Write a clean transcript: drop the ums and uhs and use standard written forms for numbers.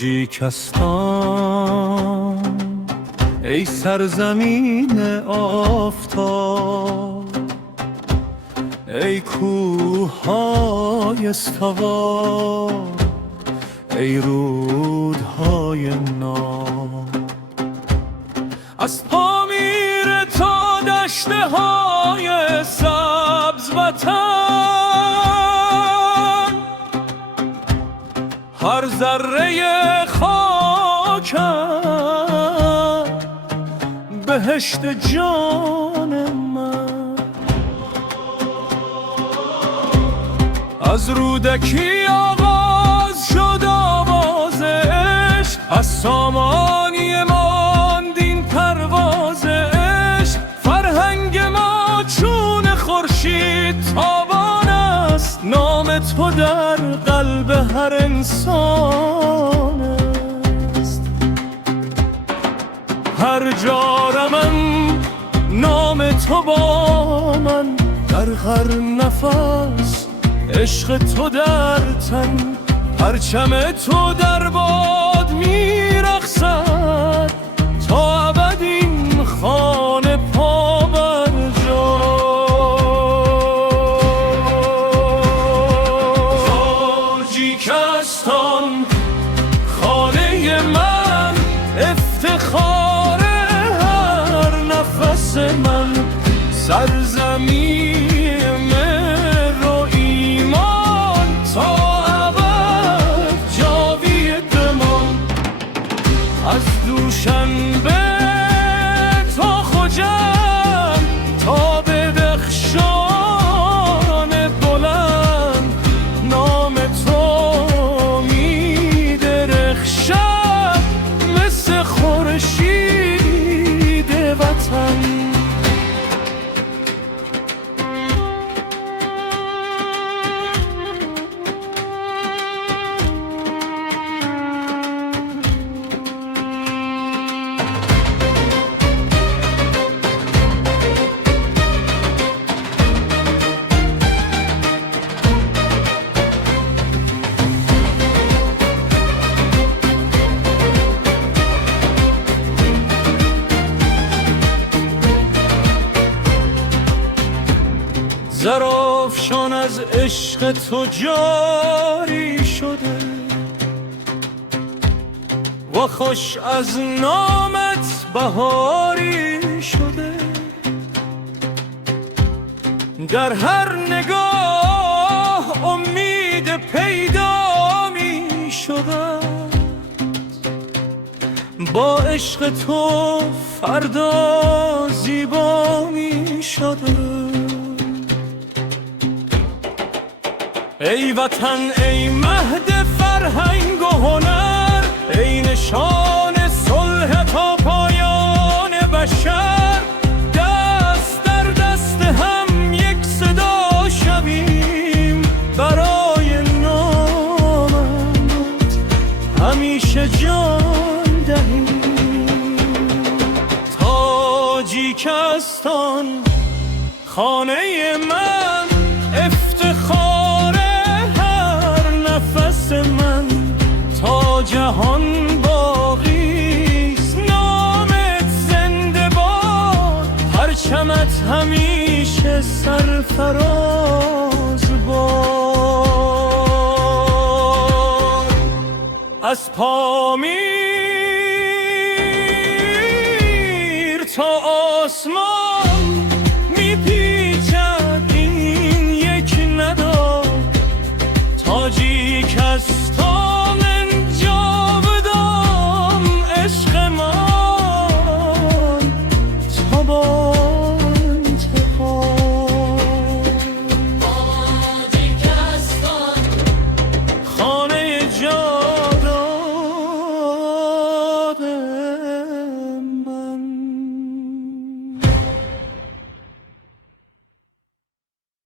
تاجیکستان ای سرزمین آفتاب، ای کوه‌های استوا، ای رودهای ناب. از پامیر تا دشته‌های سبز وطن، هر ذره خاکم بهشت جان من. از رودکی آغاز شد آواز عشق، از سامانی ماند این پرواز عشق. فرهنگ ما چون خورشید تابان است، نام تو در قلب هر انسان است. هر جا روم نام تو با من، در هر نفس عشق تو در تن. پرچم تو در باد میرقصد، تا ابد این خانه پا بر جا. تاجیکستان خانه من، افتخار هر نفس من. سرزمین از دوشنبه تا خجم، تا به بخشان بلند، نام تو می درخشد مثل خورشید وطن. زرافشان از عشق تو جاری شده، و خوش از نامت بهاری شده. در هر نگاه امید پیدا می شده، با عشق تو فردا زیبا می شده. ای وطن ای مهد فرهنگ و هنر، ای نشان صلح تا پایان بشر. دست در دست هم یک صدا شویم، برای نامت همیشه جان دهیم. تاجیکستان خانه من، افتخار نفس من. تا جهان باقیست نامت زنده باد، پرچمت همیشه سرفراز باد. از پامیر